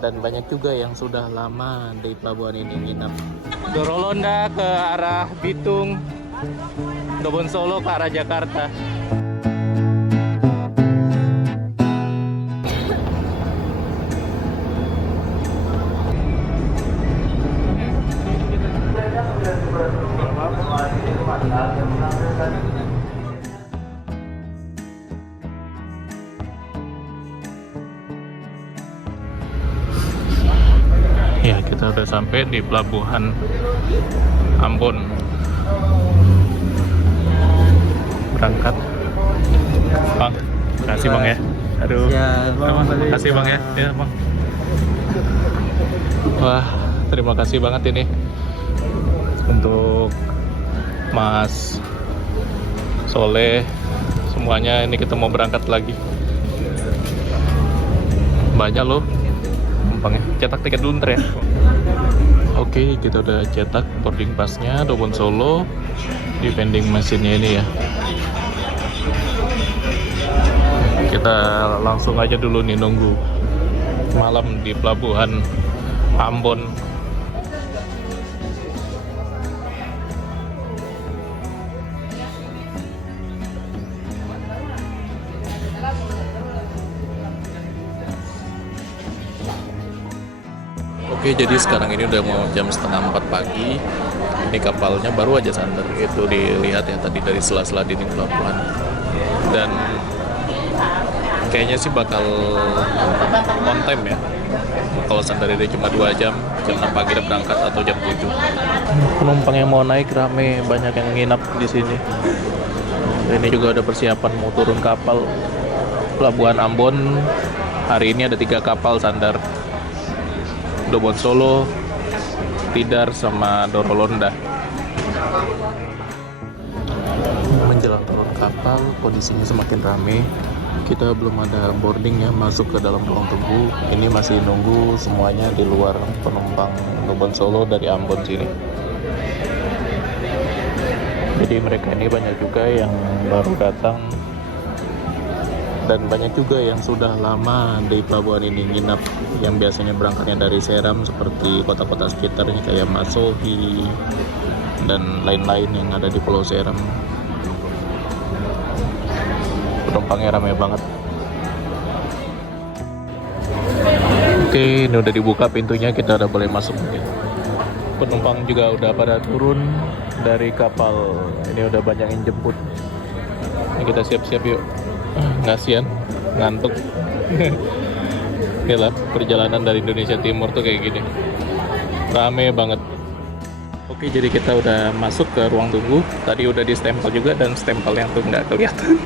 dan banyak juga yang sudah lama di pelabuhan ini nginap. Dorolonda ke arah Bitung, Dobon Solo ke arah Jakarta. Ya, kita udah sampai di pelabuhan Ambon. Berangkat. Bang, makasih Bang ya. Aduh. Ya, Bang, makasih Bang ya. Ya, Bang. Wah, terima kasih banget ini untuk Mas Soleh. Semuanya ini kita mau berangkat lagi. Banyak loh penumpangnya. Cetak tiket dulu ntar ya. Oke, kita udah cetak boarding passnya Dobon Solo di vending mesinnya ini ya. Kita langsung aja dulu nih nunggu malam di pelabuhan Ambon. Oke, jadi sekarang ini udah mau jam setengah 4 pagi. Ini kapalnya baru aja sandar. Itu dilihat ya tadi dari sela-sela dinding pelabuhan. Dan kayaknya sih bakal on time ya. Kalau sandar ini cuma 2 jam 6 pagi udah berangkat atau jam 7. Penumpang yang mau naik rame, banyak yang nginap di sini. Ini juga ada persiapan mau turun kapal. Pelabuhan Ambon hari ini ada 3 kapal sandar. Dobon Solo, Tidar, sama Dorolonda. Menjelang turun kapal, kondisinya semakin ramai. Kita belum ada boarding ya, masuk ke dalam ruang tunggu. Ini masih nunggu semuanya di luar penumpang Dobon Solo dari Ambon sini. Jadi mereka ini banyak juga yang baru datang. Dan banyak juga yang sudah lama di pelabuhan ini nginap, yang biasanya berangkatnya dari Seram seperti kota-kota sekitarnya kayak Masohi dan lain-lain yang ada di Pulau Seram. Penumpangnya ramai banget. Oke, ini udah dibuka pintunya, kita udah boleh masuk. Penumpang juga udah pada turun dari kapal. Ini udah banyak yang jemput. Ini kita siap-siap yuk. Kasian, ngantuk. Inilah perjalanan dari Indonesia Timur tuh kayak gini, rame banget. Oke, jadi kita udah masuk ke ruang tunggu. Tadi udah di stempel juga, dan stempelnya tuh nggak kelihatan.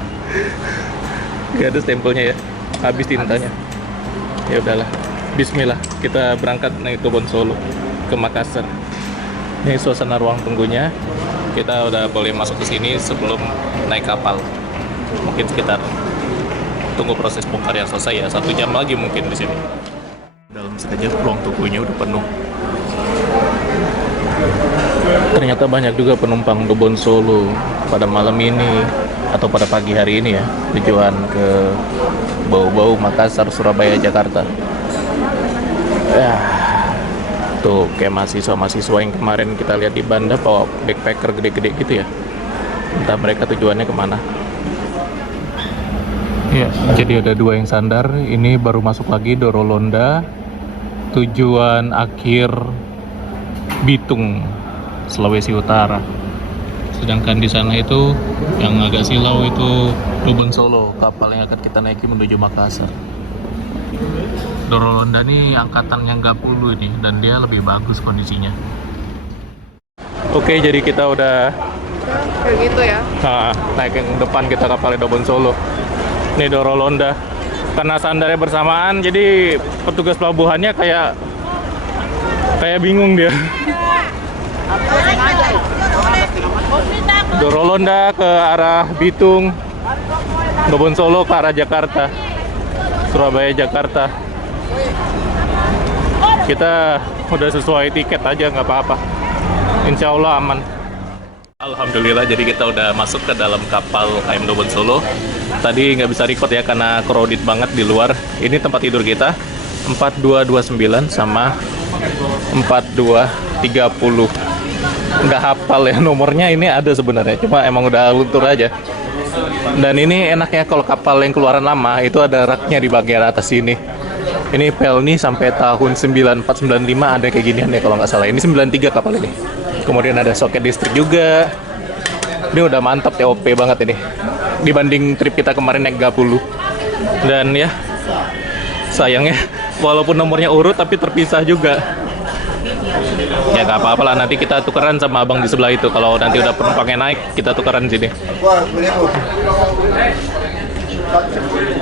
Nggak ada stempelnya ya, habis tintanya. Ya udahlah, Bismillah, kita berangkat naik ke Dobon Solo ke Makassar. Ini suasana ruang tunggunya. Kita udah boleh masuk ke sini sebelum naik kapal. Mungkin sekitar tunggu proses bongkar yang selesai ya, 1 jam lagi mungkin di sini. Dalam sekejap ruang tunggunya udah penuh. Ternyata banyak juga penumpang Dobon Solo pada malam ini atau pada pagi hari ini ya, tujuan ke Bau-Bau, Makassar, Surabaya, Jakarta. Ya, tuh kayak mahasiswa-mahasiswa yang kemarin kita lihat di Banda bawa backpacker gede-gede gitu ya. Entah mereka tujuannya kemana. Ya, jadi ada 2 yang sandar. Ini baru masuk lagi Dorolonda, tujuan akhir Bitung, Sulawesi Utara. Sedangkan di sana itu yang agak silau itu Dobon Solo, kapal yang akan kita naiki menuju Makassar. Dorolonda ini angkatan yang 30 ini, dan dia lebih bagus kondisinya. Oke, jadi kita udah kayak gitu ya. Naik yang depan kita kapalnya Dobon Solo. Ini Dorolonda. Karena sandarnya bersamaan, jadi petugas pelabuhannya kayak bingung dia. Dorolonda ke arah Bitung, Dobon Solo ke arah Jakarta, Surabaya, Jakarta. Kita udah sesuai tiket aja, nggak apa-apa. Insya Allah aman. Alhamdulillah, jadi kita udah masuk ke dalam kapal KM Dobon Solo. Tadi nggak bisa record ya karena crowded banget di luar. Ini tempat tidur kita. 4229 sama 4230. Nggak hafal ya nomornya, ini ada sebenarnya, cuma emang udah luntur aja. Dan ini enaknya kalau kapal yang keluaran lama itu ada raknya di bagian atas sini. Ini Pelni sampai tahun 9495 ada kayak ginian ya kalau nggak salah. Ini 93 kapal ini. Kemudian ada soket listrik juga. Ini udah mantap ya, OP banget ini. Dibanding trip kita kemarin naik 30. Dan ya, sayangnya walaupun nomornya urut tapi terpisah juga. Ya nggak apa-apa lah, nanti kita tukeran sama abang di sebelah itu. Kalau nanti udah penumpangnya naik, kita tukeran sini.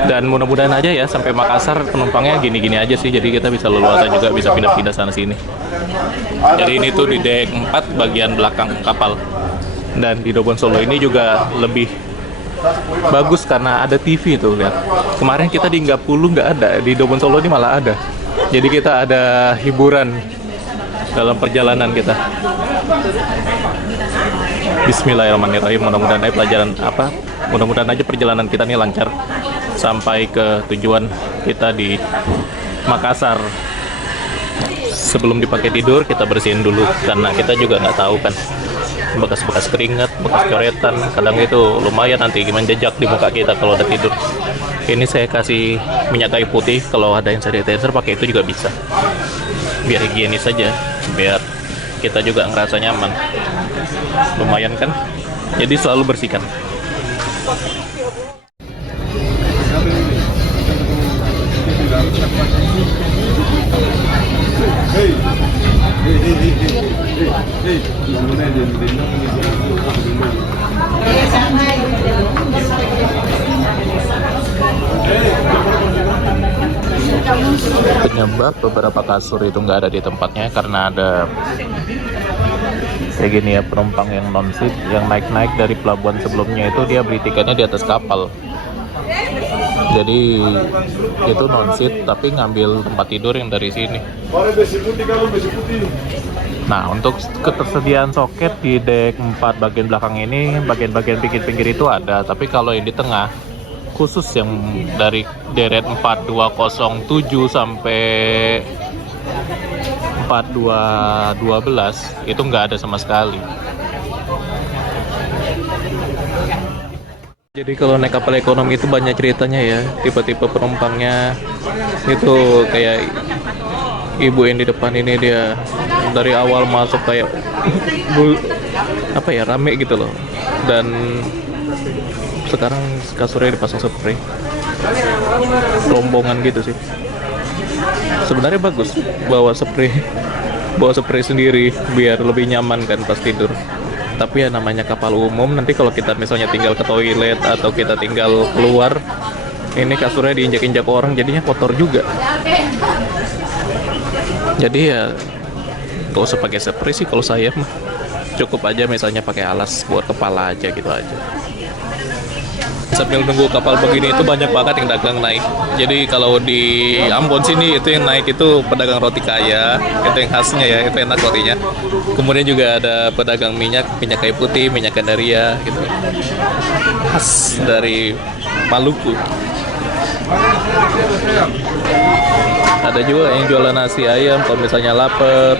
Dan mudah-mudahan aja ya sampai Makassar penumpangnya gini-gini aja sih, jadi kita bisa leluasa juga, bisa pindah-pindah sana sini. Jadi ini tuh di dek 4 bagian belakang kapal. Dan di Dobon Solo ini juga lebih bagus karena ada TV tuh, lihat. Kemarin kita di Nggapulu nggak ada, di Dobon Solo ini malah ada. Jadi kita ada hiburan dalam perjalanan kita. Bismillahirrahmanirrahim. Mudah-mudahan aja perjalanan kita ini lancar sampai ke tujuan kita di Makassar. Sebelum dipakai tidur kita bersihin dulu karena kita juga nggak tahu kan, bekas-bekas keringat, bekas coretan, kadang itu lumayan nanti menjejak di muka kita kalau udah tidur. Ini saya kasih minyak kayu putih, kalau ada yang sanitizer pakai itu juga bisa, biar higienis saja, biar kita juga ngerasa nyaman. Lumayan kan, jadi selalu bersihkan. Penyebab beberapa kasur itu nggak ada di tempatnya karena ada kayak gini ya, penumpang yang non-seat yang naik-naik dari pelabuhan sebelumnya itu dia beli tiketnya di atas kapal. Jadi itu non-seat tapi ngambil tempat tidur yang dari sini. Nah, untuk ketersediaan soket di dek 4 bagian belakang ini, bagian-bagian pinggir-pinggir itu ada, tapi kalau yang di tengah khusus yang dari deret 4207 sampai 4212 itu nggak ada sama sekali. Jadi kalau naik kapal ekonomi itu banyak ceritanya ya, tipe-tipe penumpangnya itu kayak ibu yang di depan ini, dia dari awal masuk kayak rame gitu loh. Dan sekarang kasurnya dipasang spray, rombongan gitu sih. Sebenarnya bagus bawa spray sendiri biar lebih nyaman kan pas tidur. Tapi ya namanya kapal umum, nanti kalau kita misalnya tinggal ke toilet atau kita tinggal keluar, ini kasurnya diinjak-injak orang, jadinya kotor juga. Jadi ya gak usah pakai spray sih kalau saya mah. Cukup aja misalnya pakai alas buat kepala aja gitu aja. Sambil nunggu kapal begini itu banyak banget yang dagang naik. Jadi kalau di Ambon sini itu yang naik itu pedagang roti kaya, itu yang khasnya ya, itu enak rotinya. Kemudian juga ada pedagang minyak kayu putih, minyak gandaria gitu, khas dari Maluku. Ada juga yang jualan nasi ayam kalau misalnya lapar.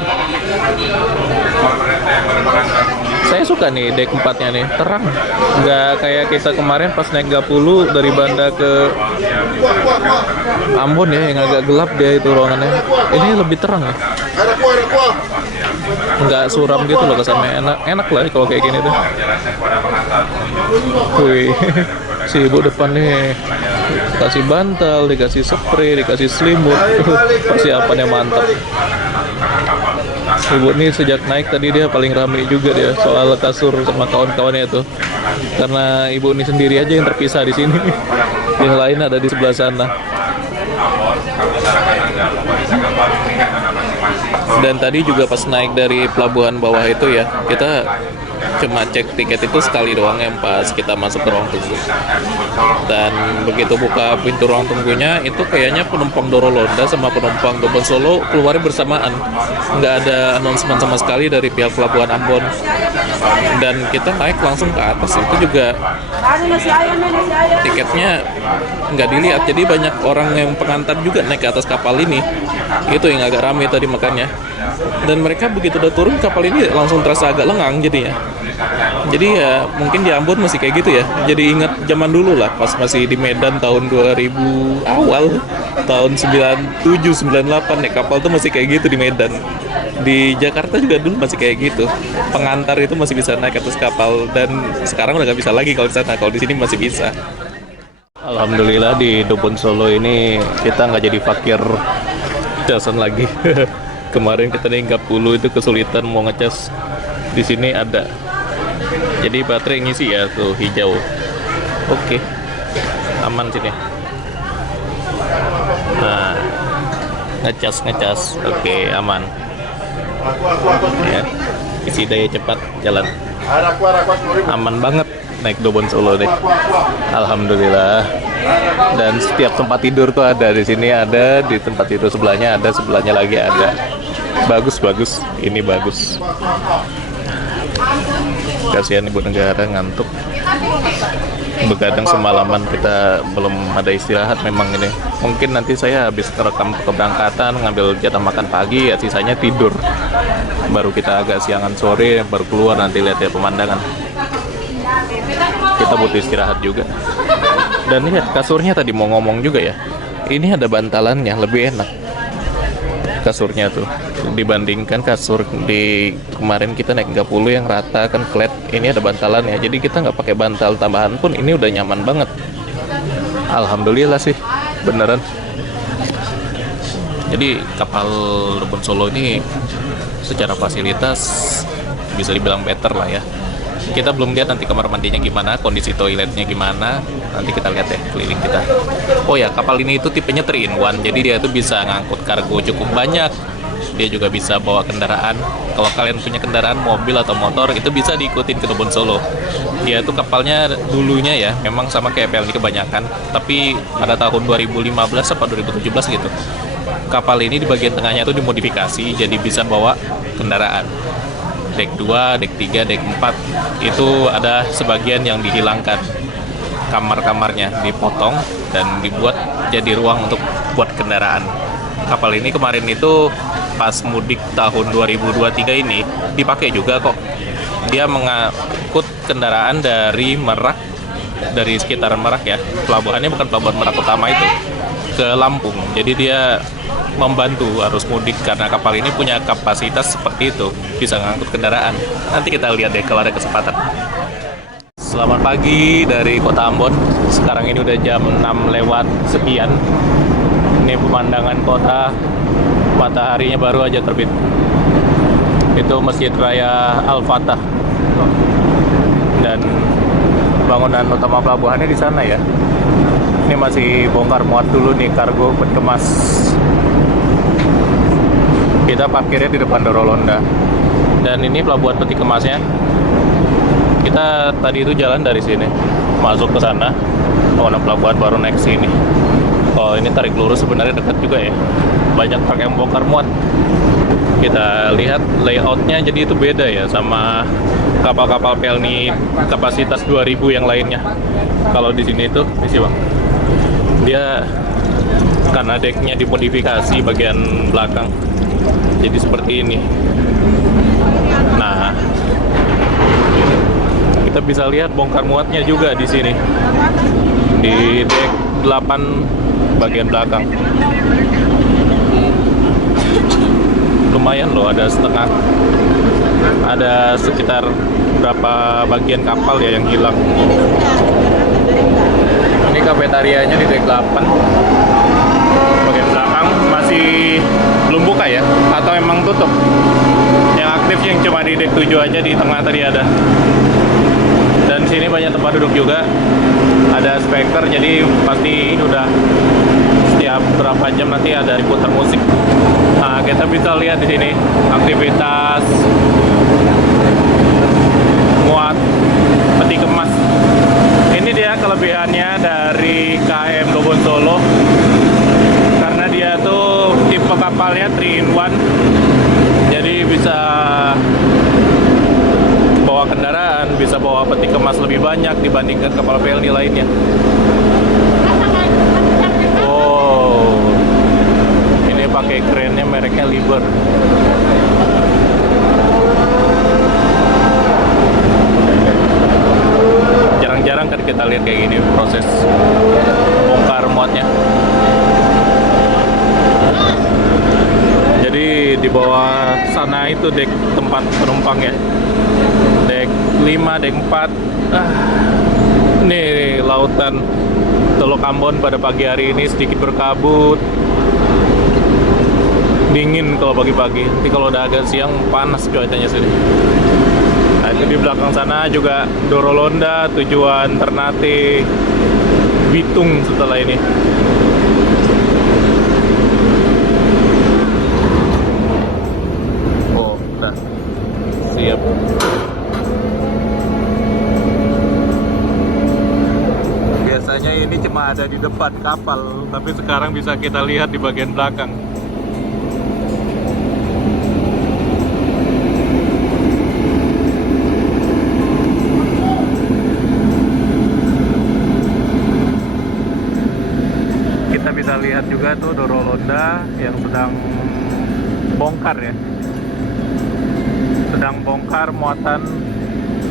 Saya suka nih dek 4-nya nih, terang. Nggak kayak kita kemarin pas naik 30 dari Banda ke Ambon ya, yang agak gelap dia itu ruangannya. Ini lebih terang ya. Nggak suram gitu loh kesannya, enak lah kalau kayak gini tuh. Wih, si ibu depan nih dikasih bantal, dikasih spray, dikasih selimut. Persiapannya mantap. Ibu ini sejak naik tadi dia paling rame juga dia soal kasur sama kawan-kawannya itu. Karena ibu ini sendiri aja yang terpisah di sini. Yang lain ada di sebelah sana. Dan tadi juga pas naik dari pelabuhan bawah itu ya, kita cuma cek tiket itu sekali doang yang pas kita masuk ke ruang tunggu. Dan begitu buka pintu ruang tunggunya itu kayaknya penumpang Dorolonda sama penumpang Dobon Solo keluarnya bersamaan, nggak ada announcement sama sekali dari pihak pelabuhan Ambon. Dan kita naik langsung ke atas itu juga tiketnya nggak dilihat. Jadi banyak orang yang pengantar juga naik ke atas kapal ini. Itu yang agak rame tadi makanya. Dan mereka begitu udah turun, kapal ini langsung terasa agak lengang jadinya. Jadi ya mungkin di Ambon masih kayak gitu ya. Jadi ingat zaman dulu lah, pas masih di Medan tahun 2000 awal, tahun 97, 98 naik kapal tuh masih kayak gitu di Medan. Di Jakarta juga dulu masih kayak gitu. Pengantar itu masih bisa naik atas kapal, dan sekarang udah nggak bisa lagi kalau di sana. Kalau di sini masih bisa. Alhamdulillah di Dobon Solo ini kita nggak jadi fakir casan lagi. Kemarin kita di 30 itu kesulitan mau ngecas. Di sini ada. Jadi baterai ngisi ya tuh hijau. Oke. Aman sini. Nah, ngecas. Oke, aman. Ya, isi daya cepat jalan. Aman banget naik Dobon Solo deh. Alhamdulillah. Dan setiap tempat tidur tuh ada di sini, ada di tempat tidur sebelahnya ada, sebelahnya lagi ada. Bagus. Ini bagus. Kasihan ibu negara ngantuk. Begadang semalaman, kita belum ada istirahat memang ini. Mungkin nanti saya habis rekam keberangkatan, ngambil jatah makan pagi, ya sisanya tidur. Baru kita agak siangan sore, baru keluar nanti lihat ya pemandangan. Kita butuh istirahat juga. Dan lihat kasurnya tadi mau ngomong juga ya. Ini ada bantalannya, lebih enak kasurnya tuh dibandingkan kasur di kemarin kita naik 30 yang rata kan flat. Ini ada bantalannya, jadi kita nggak pakai bantal tambahan pun ini udah nyaman banget. Alhamdulillah sih, beneran. Jadi kapal Dobon Solo ini secara fasilitas bisa dibilang better lah ya. Kita belum lihat nanti kamar mandinya gimana, kondisi toiletnya gimana. Nanti kita lihat ya keliling kita. Oh ya, kapal ini itu tipenya 3-in-1. Jadi dia itu bisa ngangkut kargo cukup banyak. Dia juga bisa bawa kendaraan. Kalau kalian punya kendaraan mobil atau motor, itu bisa diikutin ke Dobon Solo. Dia itu kapalnya dulunya ya, memang sama kayak PLN kebanyakan. Tapi pada tahun 2015 atau 2017 gitu, kapal ini di bagian tengahnya itu dimodifikasi jadi bisa bawa kendaraan. Dek 2, dek 3, dek 4 itu ada sebagian yang dihilangkan. Kamar-kamarnya dipotong dan dibuat jadi ruang untuk buat kendaraan. Kapal ini kemarin itu pas mudik tahun 2023 ini dipakai juga kok. Dia mengangkut kendaraan dari Merak, dari sekitaran Merak ya. Pelabuhannya bukan pelabuhan Merak utama itu, ke Lampung. Jadi dia membantu arus mudik karena kapal ini punya kapasitas seperti itu, bisa ngangkut kendaraan. Nanti kita lihat deh kalau ada kesempatan. Selamat pagi dari Kota Ambon. Sekarang ini udah jam 6 lewat sekian. Ini pemandangan kota, mataharinya baru aja terbit. Itu Masjid Raya Al-Fatah. Dan bangunan utama pelabuhannya di sana ya. Ini masih bongkar muat dulu nih kargo kemas. Kita parkirnya di depan Dorolonda. Dan ini pelabuhan peti kemasnya. Kita tadi itu jalan dari sini masuk ke sana. Oh, pelabuhan baru naik sini. Oh, ini tarik lurus sebenarnya dekat juga ya. Banyak truk yang bongkar muat. Kita lihat layoutnya jadi itu beda ya sama kapal-kapal Pelni kapasitas 2000 yang lainnya. Kalau di sini itu, di sini Bang. Dia karena deknya dimodifikasi bagian belakang. Jadi seperti ini. Nah, kita bisa lihat bongkar muatnya juga di sini. Di dek 8 bagian belakang. Lumayan loh, ada setengah. Ada sekitar berapa bagian kapal ya yang hilang. Ini kafetarianya di dek 8. Bagian belakang masih belum buka ya, atau emang tutup. Yang aktif yang cuma di dek 7 aja, di tengah tadi ada. Dan sini banyak tempat duduk juga. Ada speaker, jadi pasti ini udah setiap berapa jam nanti ada diputar musik. Nah, kita bisa lihat di sini aktivitas muat peti kemas. Ini dia kelebihannya dari KM Dobon Solo, karena dia tuh tipe kapalnya 3-in-1, jadi bisa bawa kendaraan, bisa bawa peti kemas lebih banyak dibandingkan kapal PLN lainnya. pakai kerennya mereknya Liber. Jarang-jarang kan kita lihat kayak gini proses bongkar muatnya. Jadi di bawah sana itu dek tempat penumpang ya, dek 5, dek 4. Nih lautan Teluk Ambon pada pagi hari ini sedikit berkabut, dingin kalau pagi-pagi. Nanti kalau udah agak siang panas cuacanya sini. Nah, itu di belakang sana juga Dorolonda tujuan Ternate, Bitung setelah ini. Oh, udah siap. Biasanya ini cuma ada di depan kapal, tapi sekarang bisa kita lihat di bagian belakang. Kita bisa lihat juga tuh Dorolonda yang sedang bongkar ya. Sedang bongkar muatan,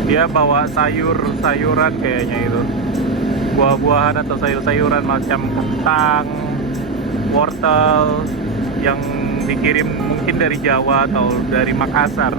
dia bawa sayuran kayaknya itu. Buah-buahan atau sayur-sayuran macam kentang, wortel yang dikirim mungkin dari Jawa atau dari Makassar.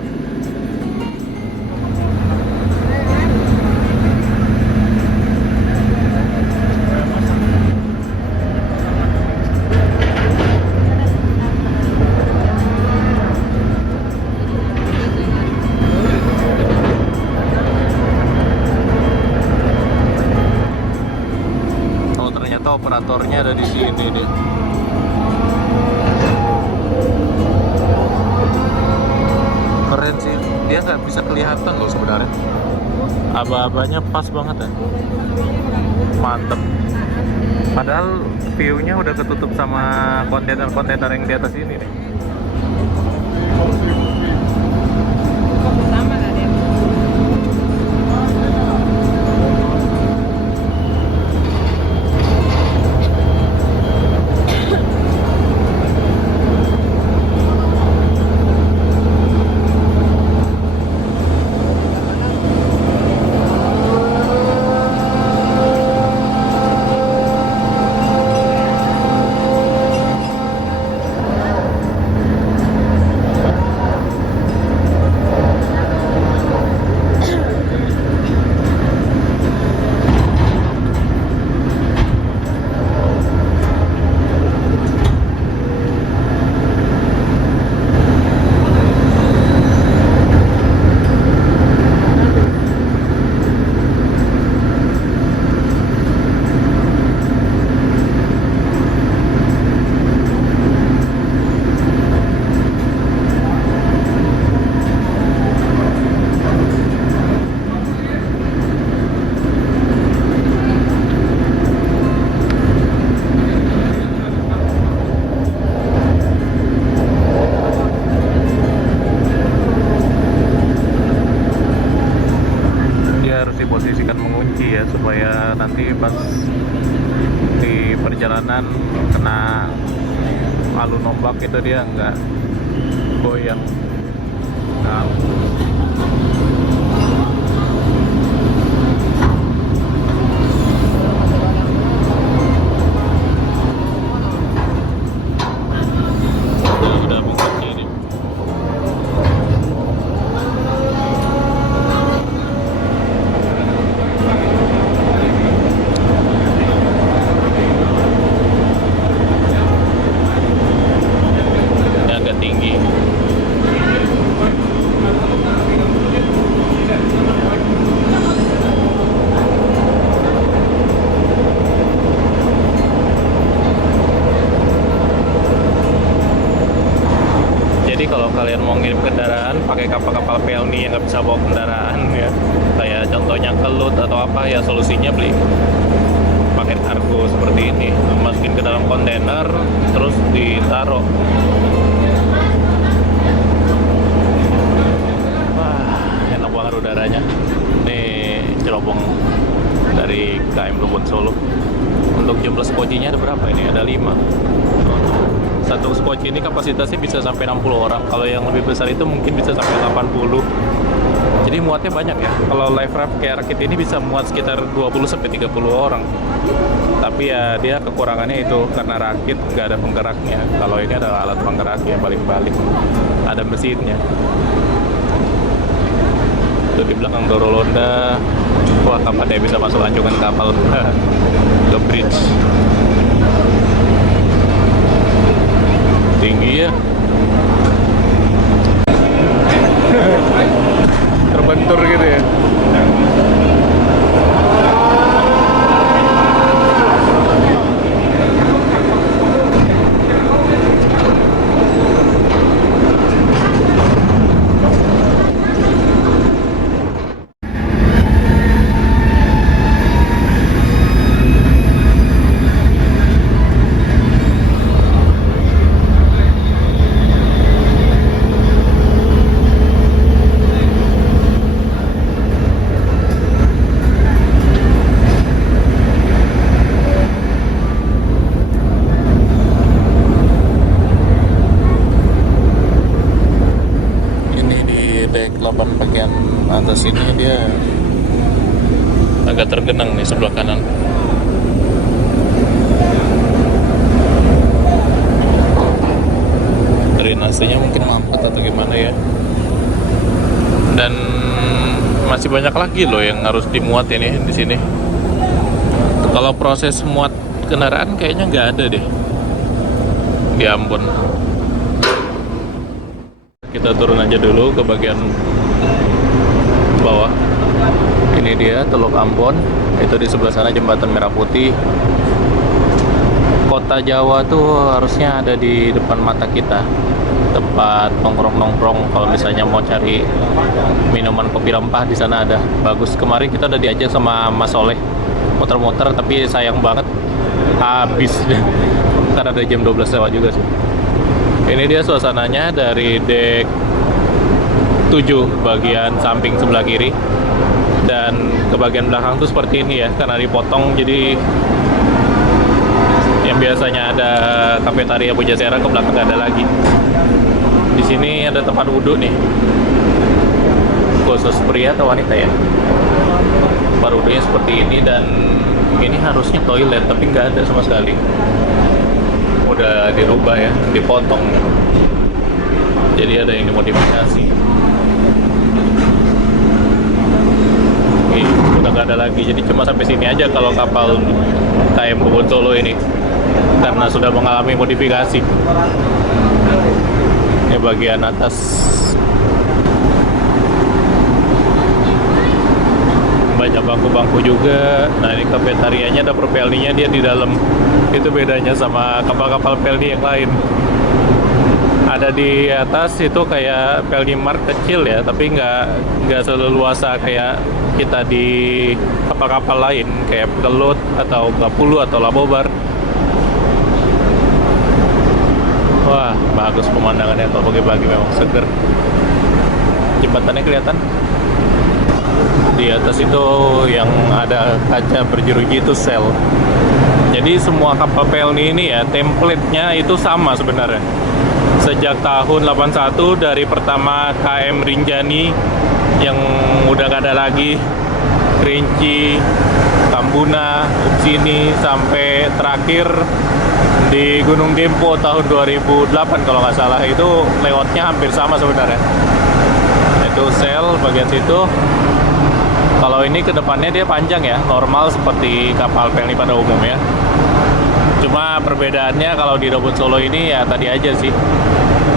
Operatornya ada di sini deh. Keren sih, dia nggak bisa kelihatan loh sebenarnya. Aba-abanya pas banget ya, mantep. Padahal view-nya udah ketutup sama kontainer-kontainer yang di atas ini nih. Sama nggak dia? supaya nanti pas di perjalanan kena alun ombak itu dia nggak goyang. Nah, udah bisa kirim. Ini agak tinggi. Jadi kalau kalian mau ngirim kendaraan pakai kapal-kapal pelni yang nggak bisa bawa kendaraan ya, kayak contohnya kelut atau apa ya, solusinya beli paket kargo seperti ini, masukin ke dalam kontainer terus ditaruh. Wah, enak banget udaranya. Nih cerobong dari KM Lubon Solo. Untuk jumlah skojinya ada berapa ini? Ada 5. Satu untuk squatch ini kapasitasnya bisa sampai 60 orang. Kalau yang lebih besar itu mungkin bisa sampai 80. Jadi muatnya banyak ya. Kalau live raft kayak rakit ini bisa muat sekitar 20 sampai 30 orang. Tapi ya dia kekurangannya itu karena rakit nggak ada penggeraknya. Kalau ini ada alat penggeraknya balik-balik. Ada mesinnya. Itu di belakang Doro Londa. Wah, kapan dia bisa masuk anjungan kapal ke bridge. Tinggi ya. Terbentur gitu ya. Bagian atas ini dia agak tergenang nih sebelah kanan. Drainasenya mungkin mampet atau gimana ya. Dan masih banyak lagi loh yang harus dimuat ini di sini. Kalau proses muat kendaraan kayaknya nggak ada deh di Ambon. Kita turun aja dulu ke bagian bawah. Ini dia Teluk Ambon. Itu di sebelah sana Jembatan Merah Putih. Kota Jawa tuh harusnya ada di depan mata kita. Tempat nongkrong-nongkrong kalau misalnya mau cari minuman kopi rempah di sana ada. Bagus. Kemarin kita udah diajak sama Mas Soleh muter-muter, tapi sayang banget habis karena ada jam 12 lewat juga sih. Ini dia suasananya dari dek 7 bagian samping sebelah kiri, dan ke bagian belakang tuh seperti ini ya, karena dipotong. Jadi yang biasanya ada kafetaria Pujasera ke belakang nggak ada lagi. Di sini ada tempat wudhu nih, khusus pria atau wanita ya. Tempat wudhunya seperti ini, dan ini harusnya toilet tapi nggak ada sama sekali. Udah dirubah ya, dipotong. Jadi ada yang dimodifikasi. Udah nggak ada lagi, jadi cuma sampai sini aja kalau kapal KM Bobot Solo ini, karena sudah mengalami modifikasi. Ini bagian atas. Banyak bangku-bangku juga. Nah, ini kafetarianya ada propelninya, dia di dalam. Itu bedanya sama kapal-kapal pelni yang lain. Ada di atas itu kayak pelni mark kecil ya, tapi nggak seleluasa kayak kita di kapal-kapal lain kayak Kelut atau Gapulu atau Labobar. Wah, bagus pemandangannya kalau pagi-pagi, memang seger. Jembatannya kelihatan. Di atas itu yang ada kaca berjeruji itu sel. Jadi semua kapal pelni ini ya, template-nya itu sama sebenarnya. Sejak tahun 81 dari pertama KM Rinjani yang udah gak ada lagi, Kerinci, Tambuna, Upsini, sampai terakhir di Gunung Dempo tahun 2008 kalau nggak salah, itu layoutnya hampir sama sebenarnya. Itu sel bagian situ. Kalau ini kedepannya dia panjang ya, normal seperti kapal pelni pada umumnya. Cuma perbedaannya kalau di Robot Solo ini ya tadi aja sih,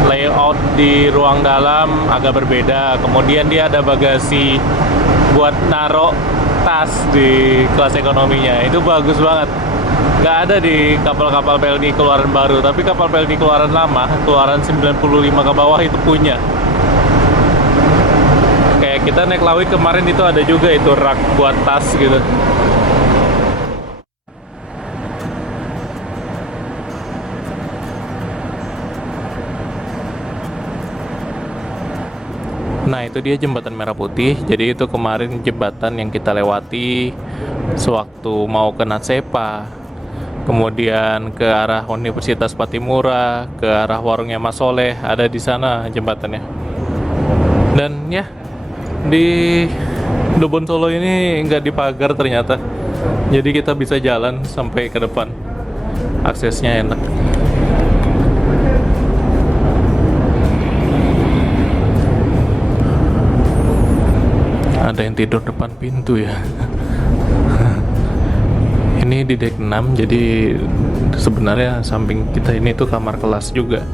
layout di ruang dalam agak berbeda. Kemudian dia ada bagasi buat naruh tas di kelas ekonominya, itu bagus banget. Nggak ada di kapal-kapal pelni keluaran baru, tapi kapal pelni keluaran lama, keluaran 95 ke bawah itu punya. Kayak kita naik Lawi kemarin itu ada juga itu rak buat tas gitu. Nah, itu dia Jembatan Merah Putih. Jadi itu kemarin jembatan yang kita lewati sewaktu mau ke Natsepa. kemudian ke arah Universitas Patimura, ke arah warungnya Mas Soleh, ada di sana jembatannya. Dan ya, di Dobon Solo ini nggak dipagar ternyata, jadi kita bisa jalan sampai ke depan, aksesnya enak. Ada yang tidur depan pintu ya. Ini di dek 6, jadi sebenarnya samping kita ini tuh kamar kelas juga.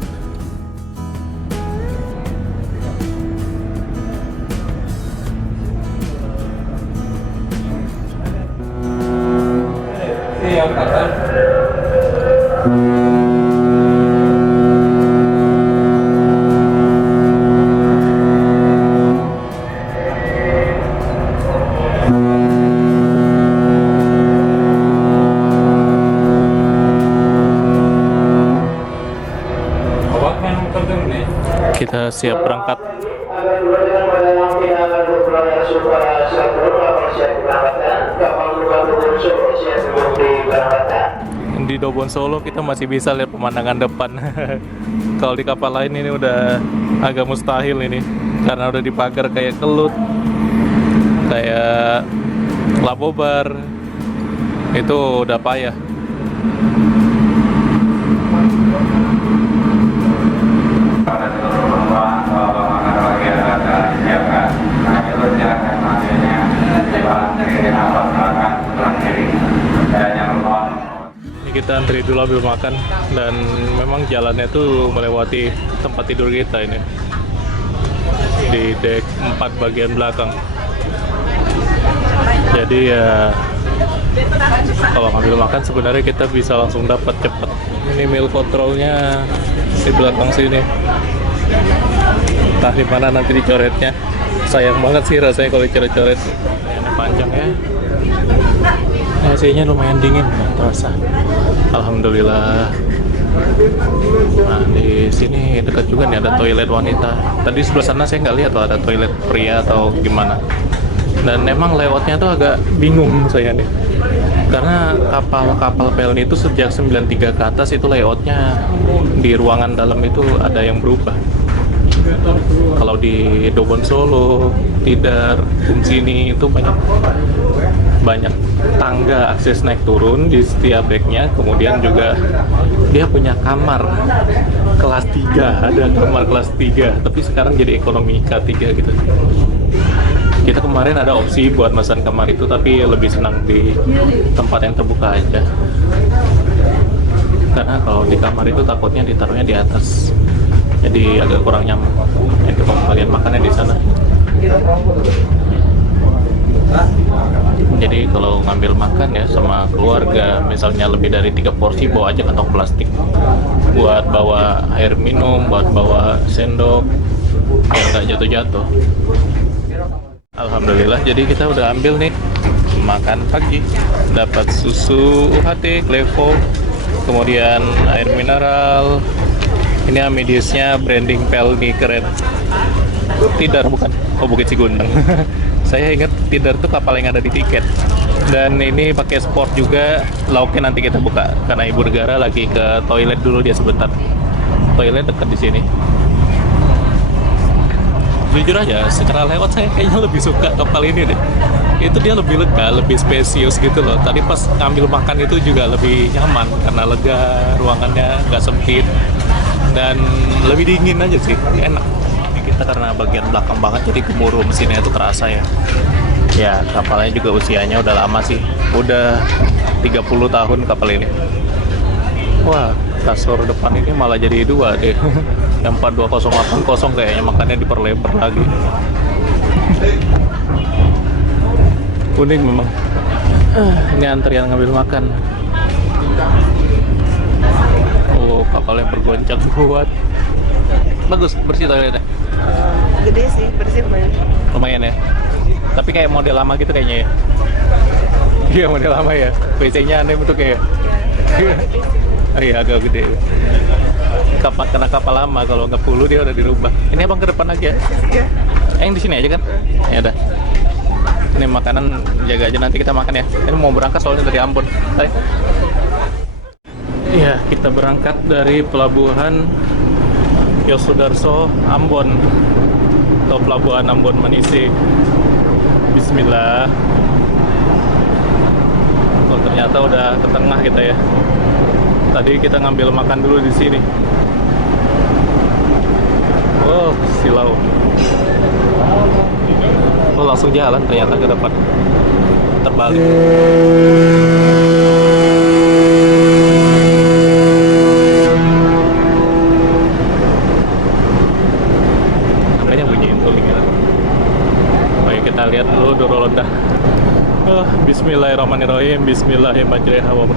Kita siap berangkat. Di Dobon Solo kita masih bisa lihat pemandangan depan. Kalau di kapal lain ini udah agak mustahil ini, karena udah dipagar kayak Kelut, kayak Labobar, itu udah payah. Ini kita antri dulu ambil makan, dan memang jalannya tuh melewati tempat tidur kita ini di dek 4 bagian belakang. Jadi ya kalau ngambil makan sebenarnya kita bisa langsung dapat cepet. Ini meal controlnya di belakang sini. Entah di mana nanti dicoretnya. Sayang banget sih rasanya kalau dicoret-coret. Ini panjang ya. AC-nya lumayan dingin, terasa. Alhamdulillah. Nah, di sini dekat juga nih ada toilet wanita. Tadi sebelah sana saya nggak lihat loh ada toilet pria atau gimana. Dan emang lewatnya tuh agak bingung saya nih. Karena kapal Pelni itu sejak 93 ke atas itu layoutnya di ruangan dalam itu ada yang berubah. Kalau di Dobon Solo, Tidar, sini itu banyak tangga akses naik turun di setiap deknya. Kemudian juga dia punya kamar kelas 3, ada kamar kelas 3, tapi sekarang jadi ekonomi K3 gitu. Kita kemarin ada opsi buat pesan kamar itu, tapi lebih senang di tempat yang terbuka aja. Karena kalau di kamar itu takutnya ditaruhnya di atas, jadi agak kurang nyaman. Itu bagian makannya di sana. Jadi kalau ngambil makan ya sama keluarga, misalnya lebih dari 3 porsi, bawa aja kantong plastik buat bawa air minum, buat bawa sendok, biar nggak jatuh-jatuh. Alhamdulillah, jadi kita udah ambil nih makan pagi, dapat susu UHT, Klevo, kemudian air mineral. Ini Amediusnya branding Pelni keren. Tidar bukan? Oh, Bukit Sigundang. Saya ingat Tidar tuh kapal yang ada di tiket. Dan ini pakai sport juga. Lauknya nanti kita buka karena ibu negara lagi ke toilet dulu dia sebentar. Toilet dekat di sini. Jujur aja, secara lewat saya kayaknya lebih suka kapal ini deh. Itu dia lebih lega, lebih spesius gitu loh. Tadi pas ngambil makan itu juga lebih nyaman karena lega, ruangannya nggak sempit dan lebih dingin aja sih, enak. Ini kita karena bagian belakang banget jadi gemuruh mesinnya itu terasa ya. Ya kapalnya juga usianya udah lama sih, udah 30 tahun kapal ini. Wah, kasur depan ini malah jadi 2 deh. Yang 42080 kayaknya, makanya diperlebar lagi. Kuning memang. Ini antrian ngambil makan. Oh, kapalnya bergoncang kuat. Bagus, bersih toiletnya. Gede sih, bersih lumayan. Lumayan ya. Tapi kayak model lama gitu kayaknya ya. Iya, model lama ya. WC-nya aneh bentuknya ya. Oh iya, agak gede. Karena kapal lama, kalau nggak puluh dia udah dirubah. Ini abang ke depan lagi ya? Iya. Yang di sini aja kan? Ya udah. Ini makanan jaga aja, nanti kita makan ya. Ini mau berangkat soalnya dari Ambon. Hai. Ya, kita berangkat dari pelabuhan Yosudarso Ambon atau pelabuhan Ambon Manise. Bismillah. Oh, ternyata udah ke tengah kita ya. Tadi kita ngambil makan dulu di sini. Oh, silau. Oh, langsung jalan ternyata ke depan. Terbalik. Makanya bunyiin tuling gitu. Oke, kita lihat dulu Dorolon dah. Oh, bismillahirrahmanirrahim. Bismillahirrahmanirrahim.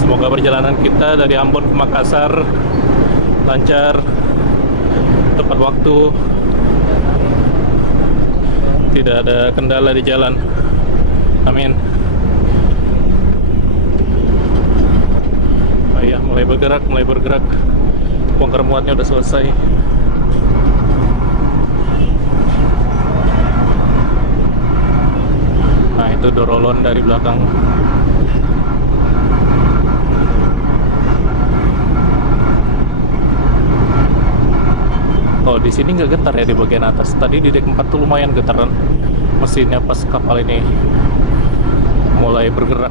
Semoga perjalanan kita dari Ambon ke Makassar lancar, tepat waktu, tidak ada kendala di jalan. Amin. Oh iya, mulai bergerak. Bongkar muatnya udah selesai. Nah, itu Dorolon dari belakang. Oh, di sini nggak getar ya di bagian atas. Tadi di dek 4 tuh lumayan getaran mesinnya pas kapal ini mulai bergerak.